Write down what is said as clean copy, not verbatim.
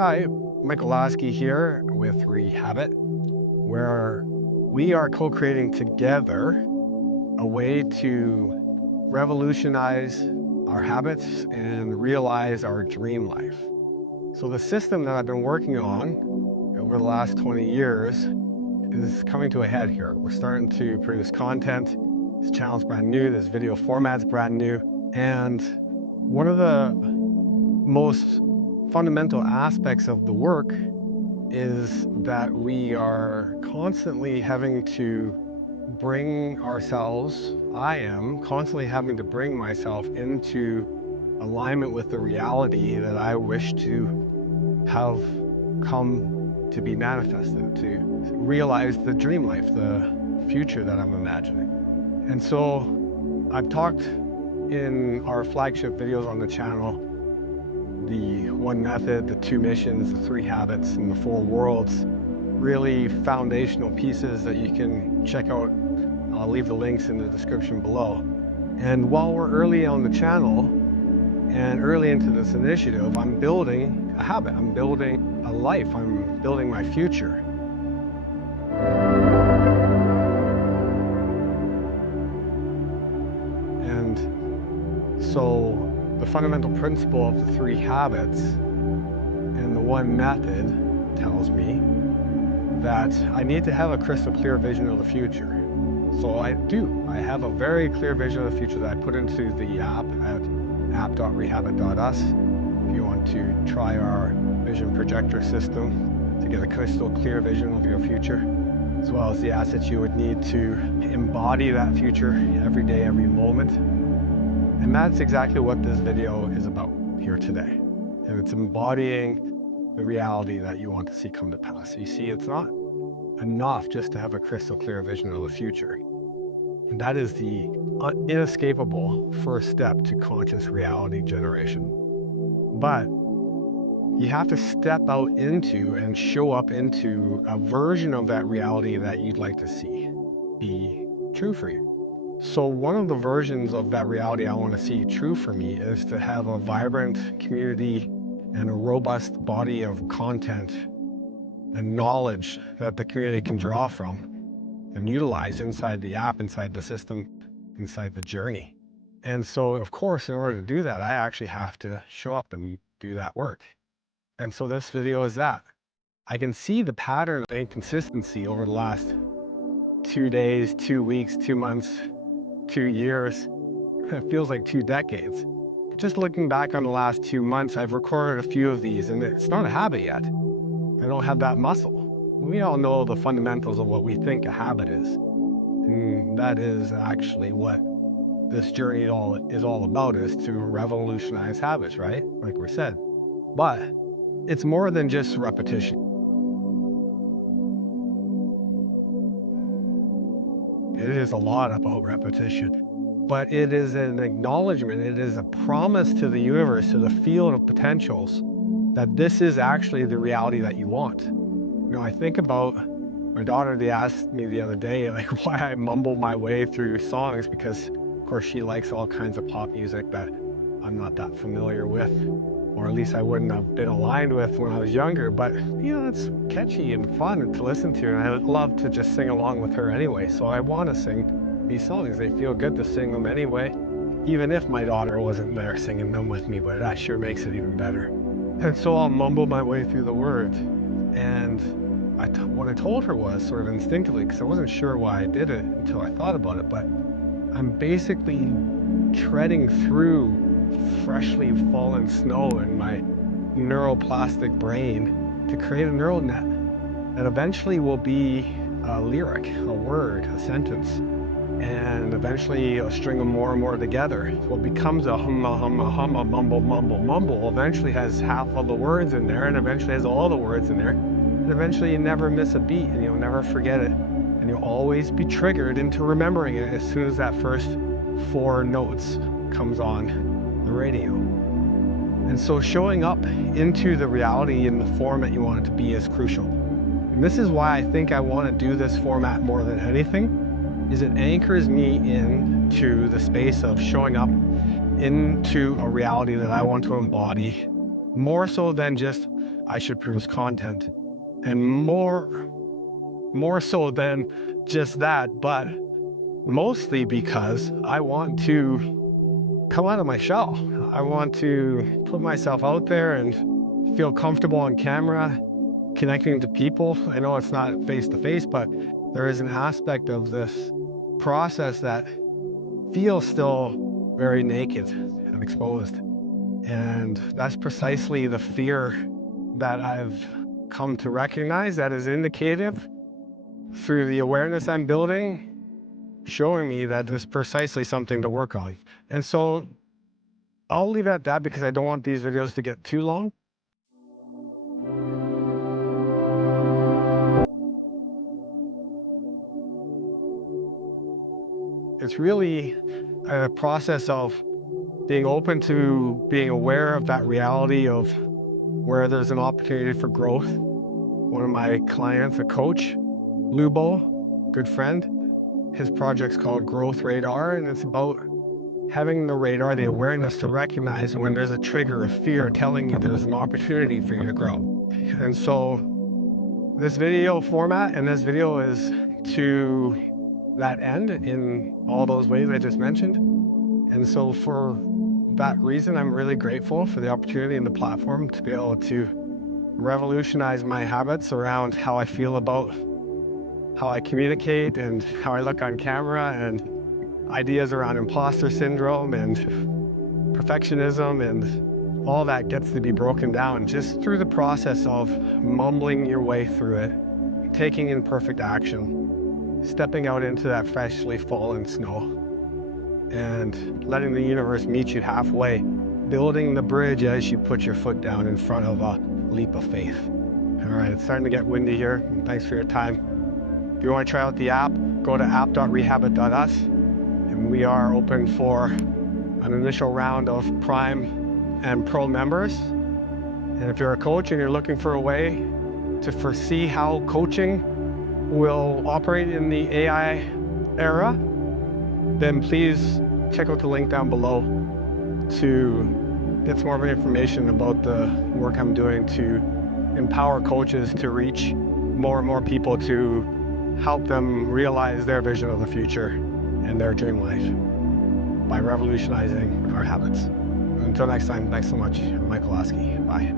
Hi, Michael Lasky here with Rehabit, where we are co-creating together a way to revolutionize our habits and realize our dream life. So the system that I've been working on over the last 20 years is coming to a head here. We're starting to produce content. This channel's brand new, this video format's brand new, and one of the most fundamental aspects of the work is that we are constantly having to bring ourselves, I am constantly having to bring myself into alignment with the reality that I wish to have come to be manifested, to realize the dream life, the future that I'm imagining. And so I've talked in our flagship videos on the channel, the one method, the two missions, the three habits, and the four worlds, really foundational pieces that you can check out. I'll leave the links in the description below. And while we're early on the channel and early into this initiative, I'm building a habit, I'm building a life, I'm building my future. And so the fundamental principle of the three habits and the one method tells me that I need to have a crystal clear vision of the future. So I do. I have a very clear vision of the future that I put into the app at app.rehabit.us. If you want to try our vision projector system to get a crystal clear vision of your future, as well as the assets you would need to embody that future every day, every moment. And that's exactly what this video is about here today. And it's embodying the reality that you want to see come to pass. You see, it's not enough just to have a crystal clear vision of the future. And that is the inescapable first step to conscious reality generation. But you have to step out into and show up into a version of that reality that you'd like to see be true for you. So one of the versions of that reality I want to see true for me is to have a vibrant community and a robust body of content and knowledge that the community can draw from and utilize inside the app, inside the system, inside the journey. And so, of course, in order to do that, I actually have to show up and do that work. And so this video is that. I can see the pattern of inconsistency over the last 2 days, 2 weeks, 2 months, 2 years. It feels like 2 decades. Just looking back on the last 2 months, I've recorded a few of these, and it's not a habit yet. I don't have that muscle. We all know the fundamentals of what we think a habit is. And that is actually what this journey is all about, is to revolutionize habits, right? Like we said. But it's more than just repetition. It is a lot about repetition. But it is an acknowledgement, it is a promise to the universe, to the field of potentials, that this is actually the reality that you want. You know, I think about my daughter. They asked me the other day, like, why I mumble my way through songs, because of course she likes all kinds of pop music that I'm not that familiar with, or at least I wouldn't have been aligned with when I was younger. But you know, it's catchy and fun to listen to, and I would love to just sing along with her anyway. So I want to sing these songs. They feel good to sing them anyway, even if my daughter wasn't there singing them with me, but that sure makes it even better. And so I'll mumble my way through the words. And what I told her was, sort of instinctively, because I wasn't sure why I did it until I thought about it, but I'm basically treading through freshly fallen snow in my neuroplastic brain to create a neural net that eventually will be a lyric, a word, a sentence, and eventually a string of more and more together. What becomes a hum, a hum, a hum, a mumble, mumble, mumble, eventually has half of the words in there, and eventually has all the words in there, and eventually you never miss a beat, and you'll never forget it, and you'll always be triggered into remembering it as soon as that first 4 notes comes on the radio. And so showing up into the reality in the form that you want it to be is crucial. And this is why I think I want to do this format more than anything, is it anchors me into the space of showing up into a reality that I want to embody, more so than just I should produce content. And more so than just that, but mostly because I want to come out of my shell. I want to put myself out there and feel comfortable on camera, connecting to people. I know it's not face to face, but there is an aspect of this process that feels still very naked and exposed. And that's precisely the fear that I've come to recognize that is indicative through the awareness I'm building, showing me that there's precisely something to work on. And so I'll leave it at that because I don't want these videos to get too long. It's really a process of being open to being aware of that reality of where there's an opportunity for growth. One of my clients, a coach, Lubo, good friend, his project's called Growth Radar, and it's about having the radar, the awareness to recognize when there's a trigger of fear telling you there's an opportunity for you to grow. And so this video format and this video is to that end in all those ways I just mentioned. And so for that reason, I'm really grateful for the opportunity and the platform to be able to revolutionize my habits around how I feel about how I communicate and how I look on camera, and ideas around imposter syndrome and perfectionism, and all that gets to be broken down just through the process of mumbling your way through it, taking imperfect action, stepping out into that freshly fallen snow, and letting the universe meet you halfway, building the bridge as you put your foot down in front of a leap of faith. All right, it's starting to get windy here. Thanks for your time. If you want to try out the app, go to app.rehabit.us, and we are open for an initial round of Prime and Pro members. And if you're a coach and you're looking for a way to foresee how coaching will operate in the AI era, then please check out the link down below to get some more information about the work I'm doing to empower coaches to reach more and more people, to help them realize their vision of the future and their dream life by revolutionizing our habits. Until next time, thanks so much. I'm Michael Lasky. Bye.